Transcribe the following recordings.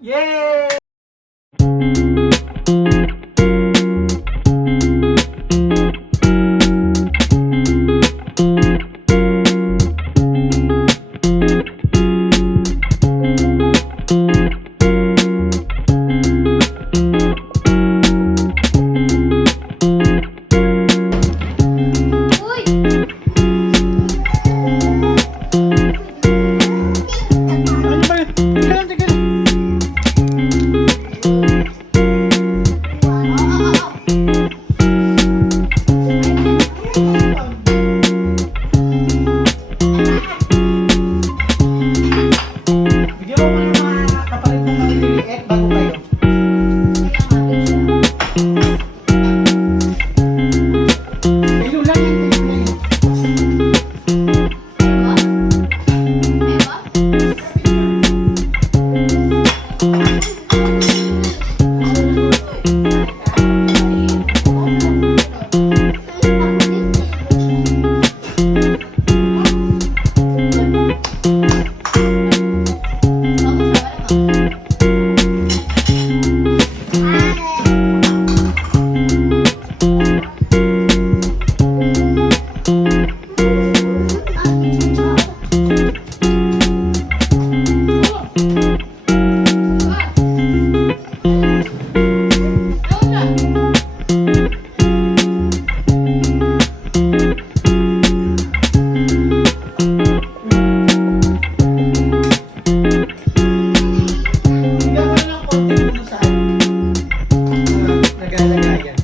Yay! Ano ba yun? Tika lang, tika lang. Bigyan mo muna yung mga kapalit mong maliliit bago kayo. Kayo lang yan, kayo lang yan. Bigyan mo na ng konti kung saan nagalagayan.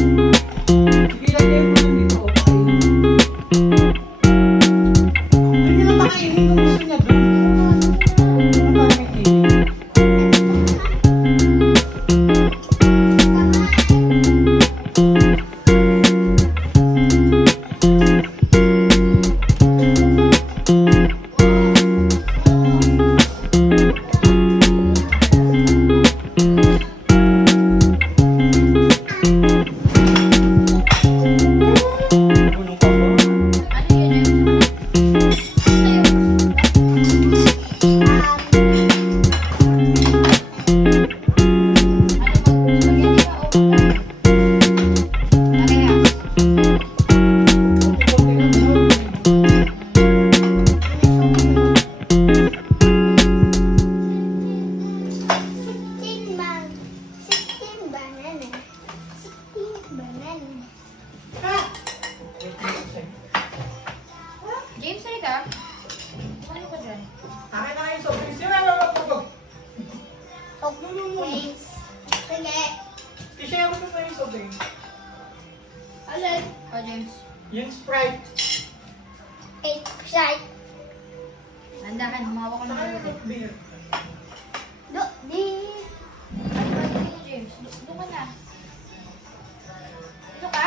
Sige, lagyan mo lang dito o pakainin. Hindi na pakainin kung gusto niya doon. Para may kilig. Bunong ka ba? Konti-konti lang, no? James, halika. Ano ka dyan? Akin na kayo soft drinks. Sira, wag. I-share mo na yung soft drinks. Oh, James. Yung Sprite. Nandahan, humawa ka Saka ng yung root beer. Ano ba dito, James? Doon ka na. Dito ka?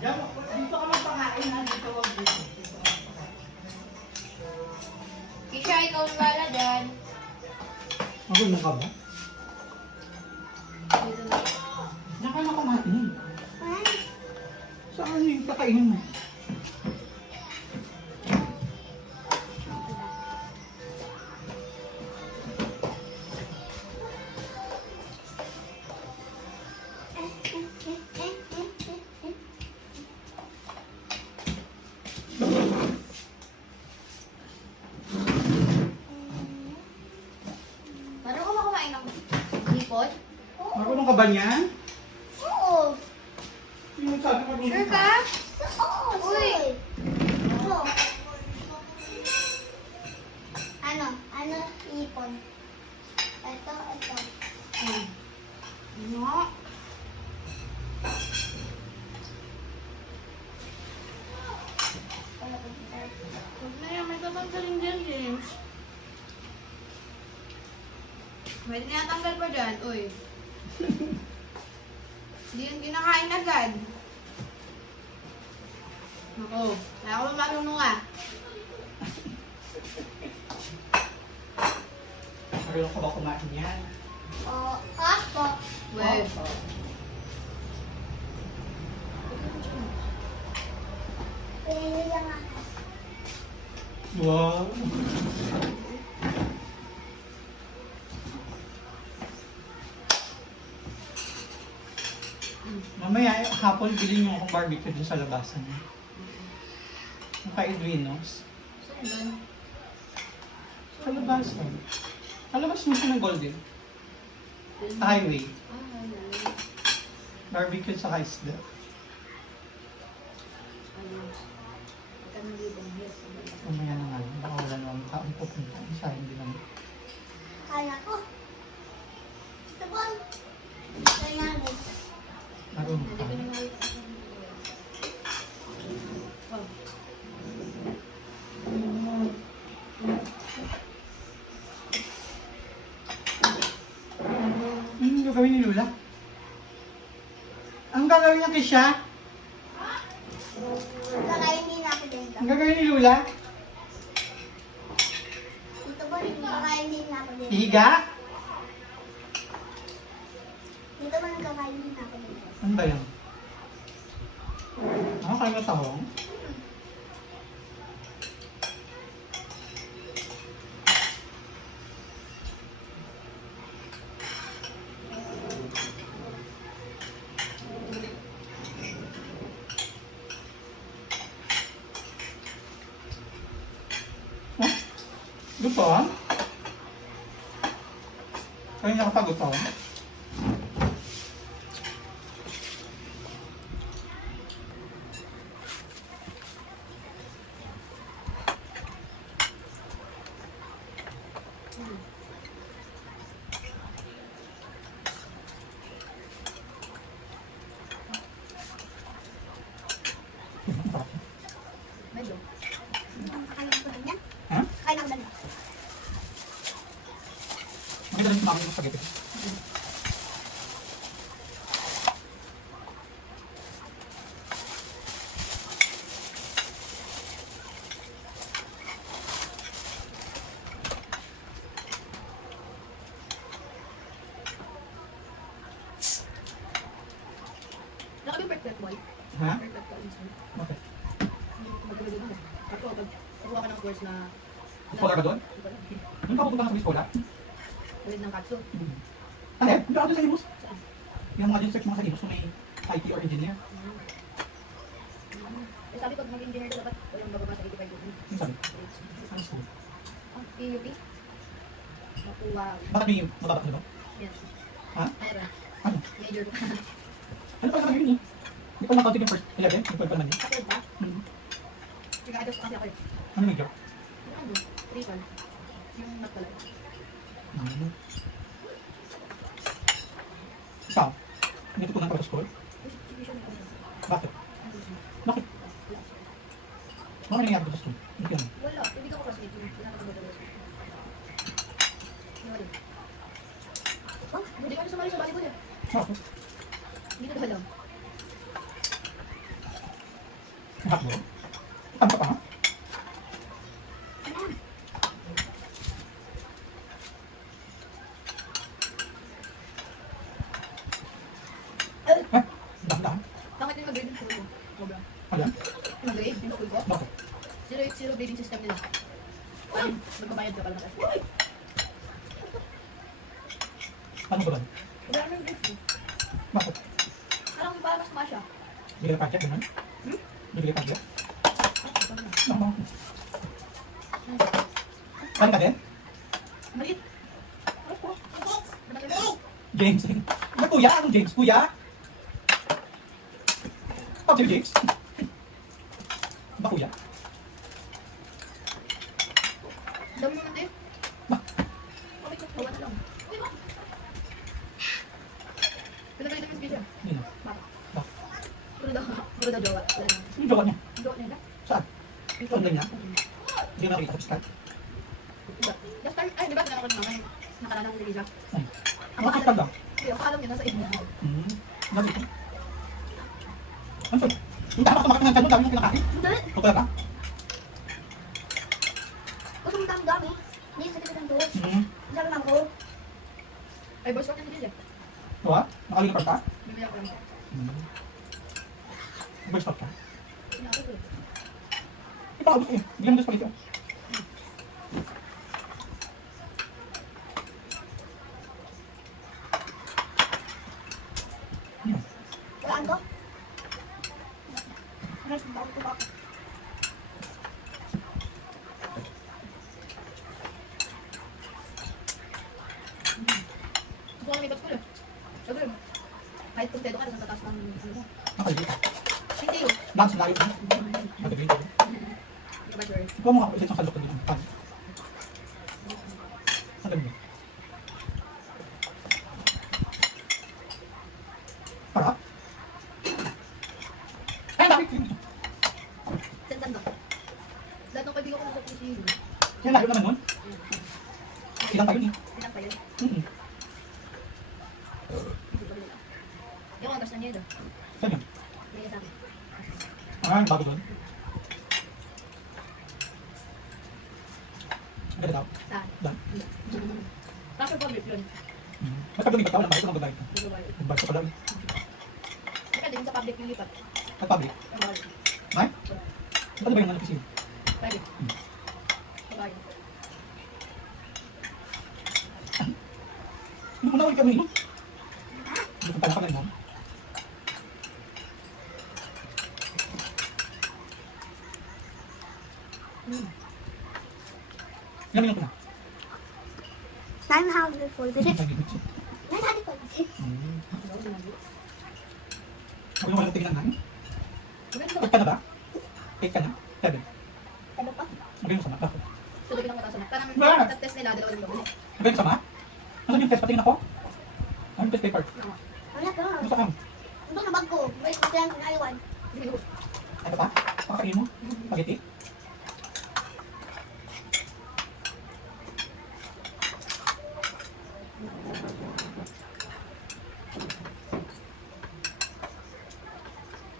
Diyan, dito ka magpakain ha. Dito wag dito. Kisha, ikaw wala dyan. Magulo ka ba? Dito na. Naka na kumain. Saan yung pakainin mo? Marunong ka ba kumain ng hipon? Marunong ka ba niyan? Oo. Yung sabi marunong Sure ka. ka? Uy. Ano? Ipon. Ito. Ano? Huwag na yan, may tatanggalin dyan, James. Pwede na natanggal pa dyan, uy. Hindi yan kinakain agad. Ako, wala ako marunong ah. Marunong ka ba kumain yan? O, ako. Well, Oo. Pinili lang ako. Wow. Mamaya, hapon, bilhin niyo akong barbecue dun sa labasan. Yung kay Edwinos. saan doon? Sa labasan. Kalabas mo siya ng Golden. Sa highway. Ah, wala. Barbecue sa isda. Ayos. Ika ng libong hit. Mamaya na nga lang. Baka wala namang taong pupunta. Isa hindi naman. Kala ko. Ito po. Kaya namin. Marunong Hindi ka. ko na makita. Oh. Ano yung gagawin ni Lula? Ang gagawin niya kay siya? Kakainin natin dito. Ang gagawin ni Lula? Ito po, kakainin natin dito. Higa? Dito man kakainin natin dito. Ano ba yan? Ano kayo na tahong? Oh? Gutom? Kayo nakapagutom? Medyo. Kakainin ko din yan. Ha? Kakain ako din. Maganda rin kumain ng spaghetti. Wala kami perfect boy. Ha? Perfect boy. Okay. Magkabagod ako. Ako, pag ka ng course na... Scholar ka doon? Nung ka pupunta ka sa Biskola? Ulit ng katso. Ano? Hindi ako doon sa Imus. Yung mga research mga sa Imus kung may IT or engineer. Eh, sabi ko, mag-engineer ka dapat. O yung bababa sa 85 yun. Ano sabi? Ano school? Oh, PUP. Makuha. Bakit may mababa ka na ba? Yan. Ha? Mayroon. Ano? Major. Ano pa naman yun eh? Hindi ko nakautig yung first 11, yung 12 pa naman yun. Kapag ba? Sige, ito kasi ako eh. Ano medyo? Ano? Triple. Yung mat pala. Ano? Ikaw? Hindi tutunan ka ba sa school? Distribution ng conference. Bakit? Bakit? Ano nangyayari doon sa school? Hindi ka Wala. Hindi ko classmate. Wala ka ba daw? Wala. Oh, hindi ka na sumali sa volleyball eh. Bakit? Hindi ko alam. Bakit mo? Ano ka pa ha? Eh? Dahil-dahil? Bakit yung mag-grade ng school ko? Sobra. Ano yan? Yung mag-grade yung school ko? Bakit? 080 grading system nila. Magbabayad ka pala na kasi. Ano ba ba? Wala naman yung grades ko. Bakit? Parang balas ma siya. Bigay ka project, gano'n? Bigay ka project? Ano? Balik ka din? Maliit. James. Ano kuya? Anong James? Kuya? Pag sa'yo, James? Ba kuya? Dami naman tayo. Ba? Okay, bawa na lang. Pinagalit ang speech. Hindi na. Bakit? Bakit? Puro daw jowa. Wala na. Yung jowa niya? Jowa na yun. Saan? Online niya? Hindi na nakita sa Skype? Just start. Ay, di ba? Kaya ako naman. Nakaraan ng Lisa. Ay. Ang bakit lang. Hindi, ang alam niya nasa inyo. Ano ito? Ano ito? Yung tama kumakit ng dami yung kinakain? Hindi. O talaga? Gusto mo dami. Hindi, sakit ang dos. Sabi ng ko. Ay, boss, wag na nila. Diba? Nakalina pa ka? Bibili ako lang. Mag-stop ka? Sinabi ko eh. Ipakabot eh. Bigyan mo doon spaghetti. Walaan ko. Ano ito? Bakit ito? Gusto ko na may ba't ko lang. Sabi mo. Kahit puntedo ka, nasa taas ng ano mo. Nakalina ka. Hindi yun. Dance layo ka. Magagawin ko. Hindi ba sure? Ikaw mo nga isa isang sandok ko dito. Paano? Ang galing mo. Para? Ay, bakit yun? Sendan ba? Lahat ng kaibigan ko nasa pusi. Yan layo naman nun. Ilang tayo niya. Sinang pa yun. Yung ang gas na niya doon. Saan yun? May sa akin. Ah, bago doon. Ang ganda daw. Saan? Doon. Tapos public yun. May pagdaming ka tao, walang bayad, walang babayad ka. Hindi ba yun? Nagbayad ka pala. Kaya din sa public yung lipat. Nag-public. Ang bawal. May? Ano ba yung ano pising? Pwede. Ang bawal. Hindi mo na ulit kami, no? Hindi ko pala kami, no? Ilang minuto na? 940. 5 minutes. 940. Huwag yung walang tingnan namin. Maganda 8 ba? ka na ba? 8 ka na? 7. Ano pa? Ang galing mo sama. Bakit? Tuloy lang mataas na. Parang Wala. test nila, dalawa yung babalik. Ang galing mo sama? Nasaan yung test? Patingin ako? Ano yung test paper? Wala ka. Ano sa kam? Ito na bag ko. Wait, kasi yan kung ayawan. Hindi ko. Ano pa? Pakakain mo? Spaghetti?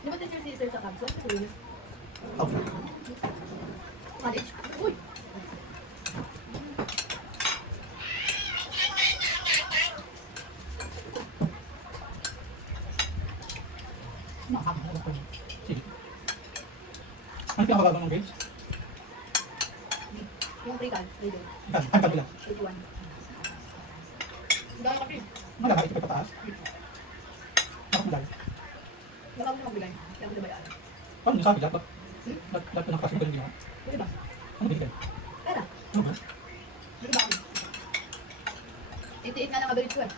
Di ba teacher si Sir sa Camso? Kasi yun. Okay. College? Uy! Nakakagawa ko. Sige. Ano pinakababa ng grades? Yung pre-cal, grade Ikan. Ang kalbila. 81. Dahil kasi, Malala, ito pa pataas. Nakakulay. wala akong magbigay. Kaya ako nabayaan. Paano nyo sabi? Lahat ba ng klase ko yung ginawa? Pwede ba? Ano binigay? Pera. Ano ba? Pwede ba ako? 88 nga lang average ko eh.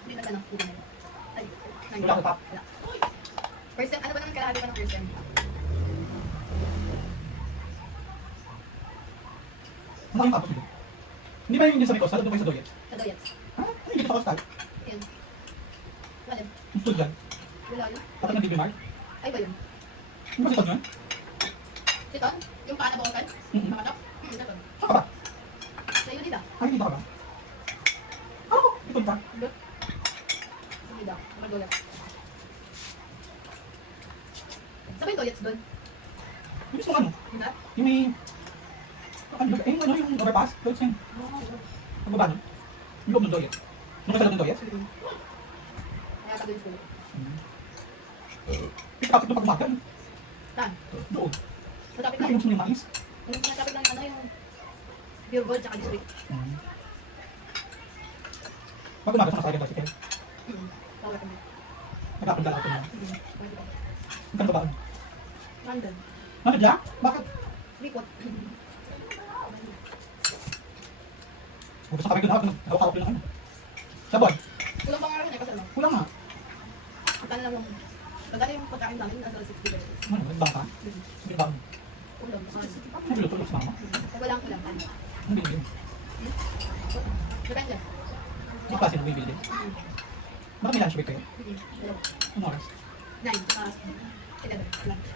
Hindi na lang. Hindi na lang. Ay, Wala ko pa. wala. First sem, ano ba naman kalahati pa ng first sem? Ano kayong tapos dito? Hindi ba yung sa may coastal? Doon kayo sa Doyet? Sa Doyet. Ha? Ano yung dito sa coastal? Yan. Wala. Yung stood dyan? Wala yun. Patag ng DB Mart? Ay ba yun? Ano ba si Todd yun? Si Ton? Yung paa na bukakan? Mhm. Nakatok? Sa Ton. Saan ka ba? Sa Unida. Ay, dito ka ba? Ako, ito ka. Hindi. Unida. Mga Doyet. Sabay Doyets doon. Yung gusto mo ano? Hindi? Yung may... yung overpass? Doyet siya. Ang baba nun? Yung loob ng Doyet. Nung ka sa loob ng Doyet? Kaya tabi yung school. Ito kapit doon pag umaga. Saan? Doon. Matapit Ano lang. yung gusto mo yung mais? Yung matapit lang yung ano yung Pure Gold tsaka district. Pag umaga sa masaya bicycle, Power kami. nag-apunta lang ako niya. Pwede ba? Ang ganda ba? Random. Bakit dyan? Bakit? Report. Huwag sa kamay ko na ako. Hawak-hawak ko yung ano. Sabon. Kulang pa nga rin eh kasi ano. Kulang nga. Magkano lang yung... Magkano yung pagkain namin nasa 60 pesos. Ano, nagbang ka? Nagbang. Kulang. Kasi Nabiluto lang sa mama. wala ang kulang. Ano? Ano binibili? Depende. Yung klase na binibili din. Bakit may lunch break kayo? Dalawa. Anong oras? 9 tsaka 11. Lunch.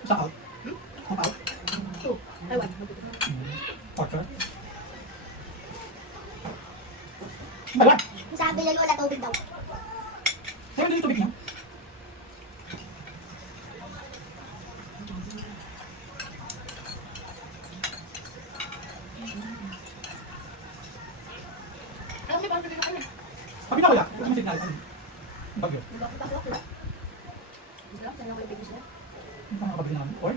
Isang out? Hmm? Ang out? 2. Ay, 1. Quarter? Dalawa. Sabi na Lola, tubig daw. Kaya hindi yung tubig niya. Alam mo, parang pwede na kami. Sabi na wala. Huwag naman signal. Ano? Bagyo. Bakit pa sila? Sila? Sila ko yung baby sila? Ano pa nakabagyo namin? Or?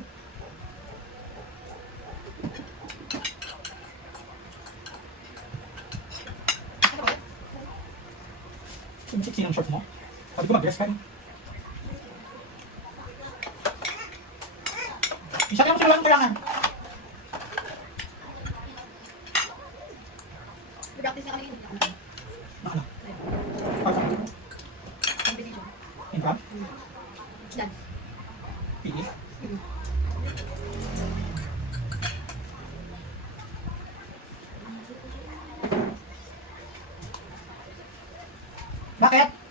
Ano ba? Sumisiksi ng shorts mo. Sabi ko mag-dress ka rin. Isa lang sinulang ko lang ah. Practice na kami yun. Nakala. Pag saan? Competition. Income? Dan. PE? Bakit?